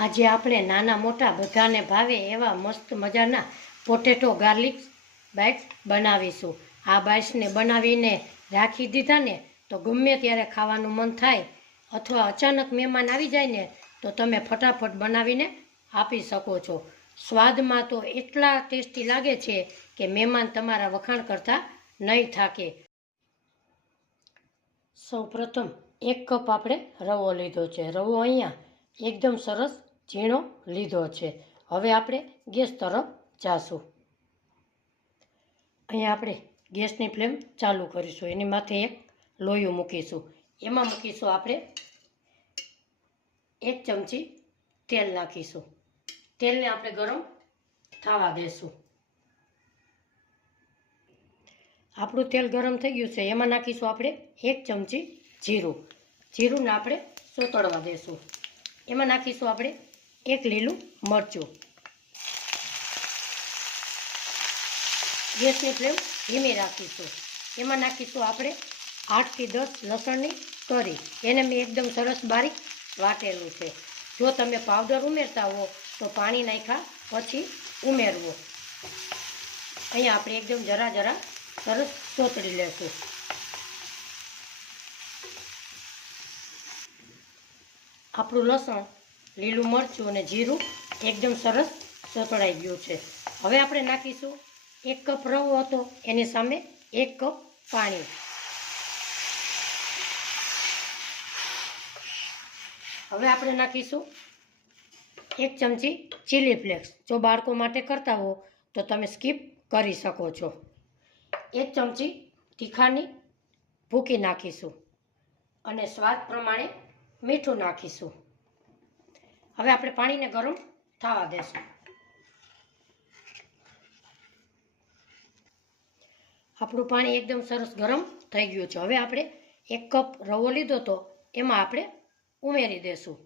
આજે આપણે નાના મોટા બધાને ભાવે એવા મસ્ત મજાના પોટેટો ગાર્લિક બાઇટ્સ બનાવીશું. આ બાઇટ્સને બનાવીને રાખી દીધા ને તો ગમે ત્યારે ખાવાનું મન થાય અથવા અચાનક મહેમાન આવી જાય ને તો તમે ફટાફટ બનાવીને આપી શકો છો. સ્વાદમાં તો એટલા ટેસ્ટી લાગે છે કે મહેમાન તમારા વખાણ કરતા નહીં થાકે. સૌ પ્રથમ એક કપ આપણે રવો લીધો છે. રવો અહીંયા એકદમ સરસ ઝીણો લીધો છે. હવે આપણે ગેસ તરફ જાશું અહીંયા આપણે ગેસની ફ્લેમ ચાલુ કરીશું. એની માથે એક લોયું મૂકીશું. એમાં મૂકીશું આપણે એક ચમચી તેલ નાખીશું. તેલને આપણે ગરમ થવા દેશું. આપણું તેલ ગરમ થઈ ગયું છે. એમાં નાખીશું આપણે એક ચમચી જીરું. જીરુંને આપણે સોતળવા દેશું. એમાં નાખીશું આપણે એક લીલું મરચું. ગેસની ફ્લેમ ધીમી રાખીશું. એમાં નાખીશું આપણે આઠથી દસ લસણની કરી એને મેં એકદમ સરસ બારીક વાટેલું છે. જો તમે પાવડર ઉમેરતા હો, તો પાણી નાખ્યા પછી ઉમેરવો. અહીંયા આપણે એકદમ જરા જરા સરસ ચોતરી લેશું. આપણું લસણ લીલું મરચું અને જીરું એકદમ સરસ સતળાઈ ગયું છે. હવે આપણે નાખીશું એક કપ રવો હતો, એની સામે એક કપ પાણી. હવે આપણે નાખીશું એક ચમચી ચીલી ફ્લેક્સ જો બાળકો માટે કરતા હો, તો તમે સ્કીપ કરી શકો છો. એક ચમચી તીખાની ભૂકી નાખીશું અને સ્વાદ પ્રમાણે મીઠું નાખીશું. હવે આપણે પાણીને ગરમ થવા દેશું. આપણું પાણી એકદમ સરસ ગરમ થઈ ગયું છે. હવે આપણે એક કપ રવો લીધો તો એમાં આપણે ઉમેરી દેશું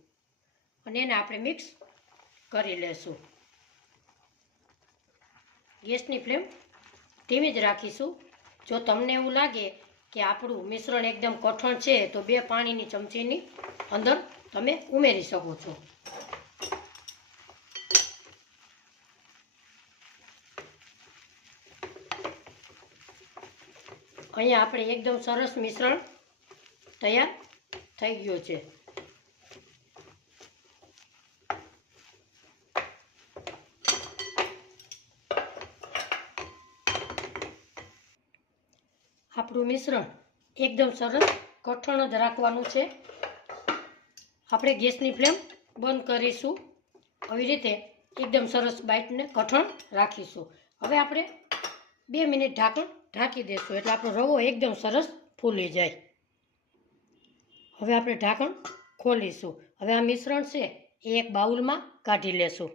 અને એને આપણે મિક્સ કરી લેશું. ગેસની ફ્લેમ ધીમી જ રાખીશું. જો તમને એવું લાગે કે આપણું મિશ્રણ એકદમ કઠણ છે, તો બે પાણીની ચમચીની અંદર તમે ઉમેરી શકો છો. અહીંયા આપણે એકદમ સરસ મિશ્રણ તૈયાર થઈ ગયું છે. આપણું મિશ્રણ એકદમ સરસ કઠણ જ રાખવાનું છે. આપણે ગેસની ફ્લેમ બંધ કરીશું. આવી રીતે એકદમ સરસ બાઈટને કઠણ રાખીશું. હવે આપણે બે મિનિટ ઢાંકણ ઢાંકી દઈશું એટલે આપણો રવો એકદમ સરસ ફૂલી જાય. હવે આપણે ઢાંકણ ખોલીશું. હવે આ મિશ્રણ છે એ એક બાઉલમાં કાઢી લેશું.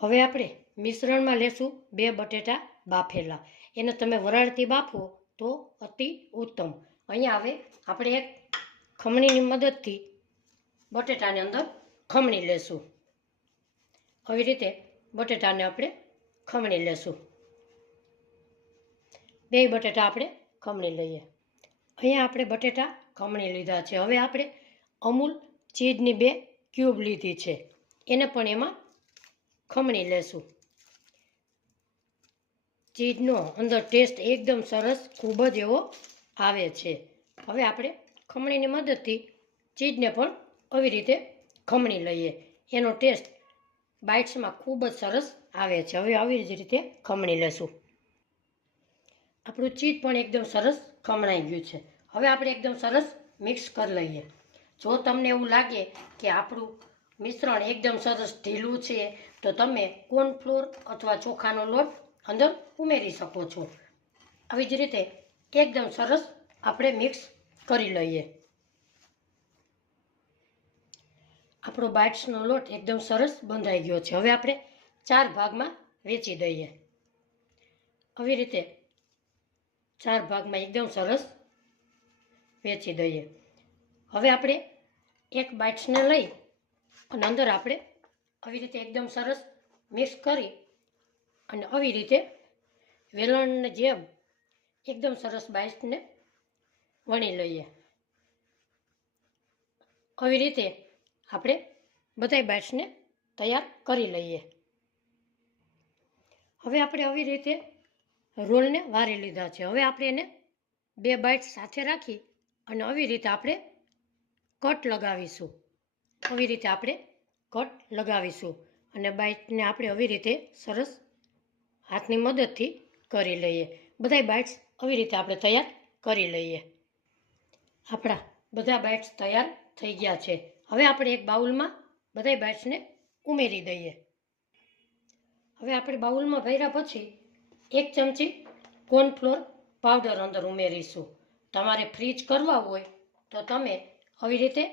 હવે આપણે મિશ્રણમાં લેશું બે બટેટા બાફેલા. એને તમે વરાળથી બાફો તો અતિ ઉત્તમ. અહીંયા હવે આપણે એક ખમણીની મદદથી બટેટાની અંદર ખમણી લેશું. આવી રીતે બટેટાને આપણે ખમણી લેશું. બે બટેટા આપણે ખમણી લઈએ. અહીંયા આપણે બટેટા ખમણી લીધા છે. હવે આપણે અમૂલ ચીજની બે ક્યુબ લીધી છે. એને પણ એમાં ખમણી લેશું. ચીજનો અંદર ટેસ્ટ એકદમ સરસ ખૂબ જ એવો આવે છે. હવે આપણે ખમણીની મદદથી ચીજને પણ આવી રીતે ખમણી લઈએ. એનો ટેસ્ટ બાઇટ્સમાં ખૂબ જ સરસ આવે છે. હવે આવી જ રીતે ખમણી લેશું. આપણું ચીજ પણ એકદમ સરસ ખમણાઈ ગયું છે. હવે આપણે એકદમ સરસ મિક્સ કરી લઈએ. જો તમને એવું લાગે કે આપણું મિશ્રણ એકદમ સરસ ઢીલું છે, તો તમે કોર્નફ્લોર અથવા ચોખાનો લોટ અંદર ઉમેરી શકો છો. આવી જ રીતે એકદમ સરસ આપણે મિક્સ કરી લઈએ. આપણો બાઇટ્સનો લોટ એકદમ સરસ બંધાઈ ગયો છે. હવે આપણે ચાર ભાગમાં વેચી દઈએ. આવી રીતે ચાર ભાગમાં એકદમ સરસ વેચી દઈએ. હવે આપણે એક બાઇટ્સને લઈ અને અંદર આપણે આવી રીતે એકદમ સરસ મિક્સ કરી અને આવી રીતે વેલણને જેમ એકદમ સરસ બાઇટ્સને વણી લઈએ. આવી રીતે આપણે બધાય બાઇટ્સને તૈયાર કરી લઈએ. હવે આપણે આવી રીતે રોલને વારી લીધા છે. હવે આપણે એને બે બાઇટ સાથે રાખી અને આવી રીતે આપણે કટ લગાવીશું. આવી રીતે આપણે કટ લગાવીશું અને બાઇટને આપણે આવી રીતે સરસ હાથની મદદથી કરી લઈએ. બધાય બાઇટ્સ આવી રીતે આપણે તૈયાર કરી લઈએ. આપણા બધા બાઇટ્સ તૈયાર થઈ ગયા છે. હવે આપણે એક બાઉલમાં બધાય બાઇટ્સને ઉમેરી દઈએ. હવે આપણે બાઉલમાં ભર્યા પછી એક ચમચી કોર્નફ્લોર પાવડર અંદર ઉમેરીશું. તમારે ફ્રીજ કરવા હોય તો તમે આવી રીતે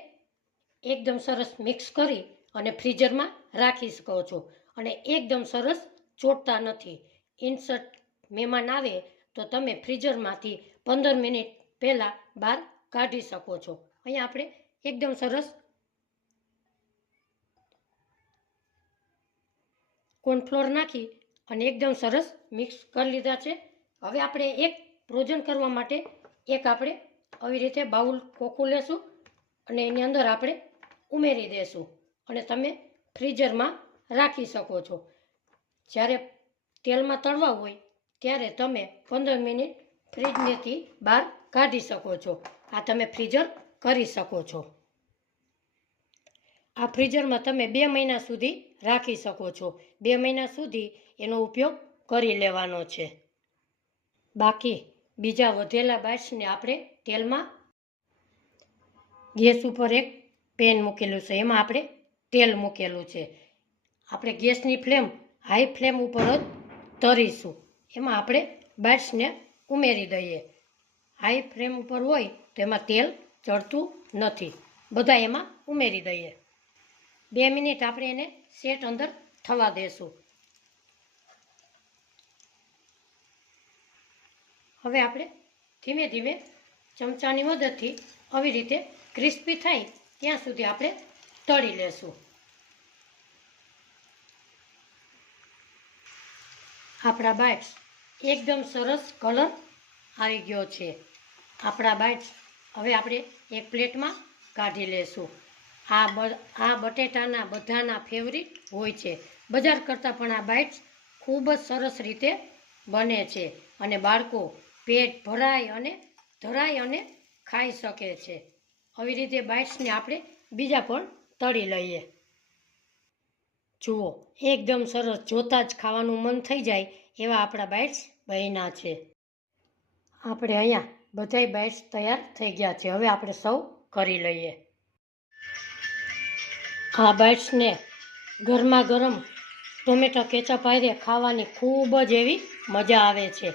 એકદમ સરસ મિક્સ કરી અને ફ્રીઝરમાં રાખી શકો છો. અને એકદમ સરસ ચોટતા નથી. ઇન્સર્ટ મહેમાન આવે તો તમે ફ્રીઝરમાંથી પંદર મિનિટ પહેલાં બહાર કાઢી શકો છો. અહીંયા આપણે એકદમ સરસ કોર્નફ્લોર નાખી અને એકદમ સરસ મિક્સ કરી લીધા છે. હવે આપણે એક પ્રોજન કરવા માટે એક આપણે આવી રીતે બાઉલ કોકું લેશું અને એની અંદર આપણે ઉમેરી દેશું અને તમે ફ્રીઝરમાં રાખી શકો છો. જ્યારે તેલમાં તળવા હોય ત્યારે તમે પંદર મિનિટ ફ્રીજનેથી બહાર કાઢી શકો છો. આ તમે ફ્રીઝર કરી શકો છો. આ ફ્રીઝરમાં તમે બે મહિના સુધી રાખી શકો છો. બે મહિના સુધી એનો ઉપયોગ કરી લેવાનો છે. બાકી બીજા વધેલા બાઇટ્સને આપણે તેલમાં ગેસ ઉપર એક પેન મૂકેલું છે. એમાં આપણે તેલ મૂકેલું છે. આપણે ગેસની ફ્લેમ, હાઈ ફ્લેમ ઉપર જ તરીશું. એમાં આપણે બાઇટ્સને ઉમેરી દઈએ. હાઈ ફ્લેમ ઉપર હોય તો એમાં તેલ ચડતું નથી. બધા એમાં ઉમેરી દઈએ. બે મિનિટ આપણે એને સેટ અંદર થવા દેશું. હવે આપણે ધીમે ધીમે ચમચાની મદદથી આવી રીતે ક્રિસ્પી થાય ત્યાં સુધી આપણે તળી લેશું. આપણા બાઇટ્સ એકદમ સરસ કલર આવી ગયો છે. આપણા બાઇટ્સ હવે આપણે એક પ્લેટમાં કાઢી લેશું. આ આ બટેટાના બધાના ફેવરિટ હોય છે. બજાર કરતાં પણ આ બાઇટ્સ ખૂબ જ સરસ રીતે બને છે અને બાળકો પેટ ભરાય અને ધરાય અને ખાઈ શકે છે. આવી રીતે બાઇટ્સને આપણે બીજા પણ તળી લઈએ. જુઓ, એકદમ સરસ જોતાં જ ખાવાનું મન થઈ જાય એવા આપણા બાઇટ્સ બન્યા છે. આપણે અહીંયા બધાય બાઇટ્સ તૈયાર થઈ ગયા છે. હવે આપણે સૌ કરી લઈએ. આ બાઇટ્સને ગરમા ગરમ ટોમેટો કેચઅપ આવીએ ખાવાની ખૂબ જ એવી મજા આવે છે.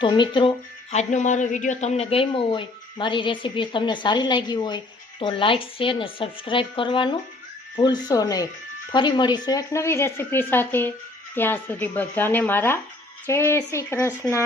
તો મિત્રો, આજનો મારો વીડિયો તમને ગમ્યો હોય, મારી રેસીપી તમને સારી લાગી હોય, તો લાઇક શેર ને સબસ્ક્રાઈબ કરવાનું ભૂલશો નહીં. ફરી મળીશું એક નવી રેસીપી સાથે. ત્યાં સુધી બધાને મારા જય શ્રી કૃષ્ણ.